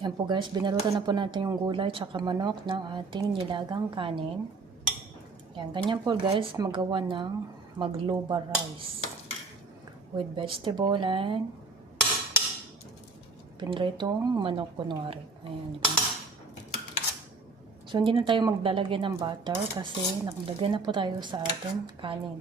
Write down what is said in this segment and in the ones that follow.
Yan po guys, binalutan na po natin yung gulay tsaka manok ng ating nilagang kanin. Yan, ganyan po guys, magawa ng magloba rice with vegetable and pinritong manok kunwari. Ayan, diba? So, hindi na tayo maglalagyan ng butter kasi nakalagyan na po tayo sa ating kanin.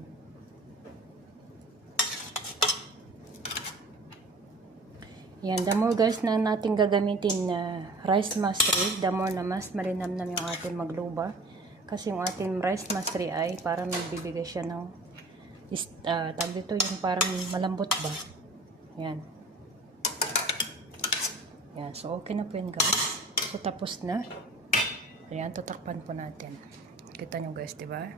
Yan, the more guys na natin gagamitin na rice mastery, the more na mas malinamnam yung ating magloba. Kasi yung ating rice mastery ay parang nagbibigay siya ng tawag dito yung parang malambot ba. Yan. Yan, so okay na po yan guys. So tapos na. Ayan, tatakpan po natin. Kita nyo guys, diba?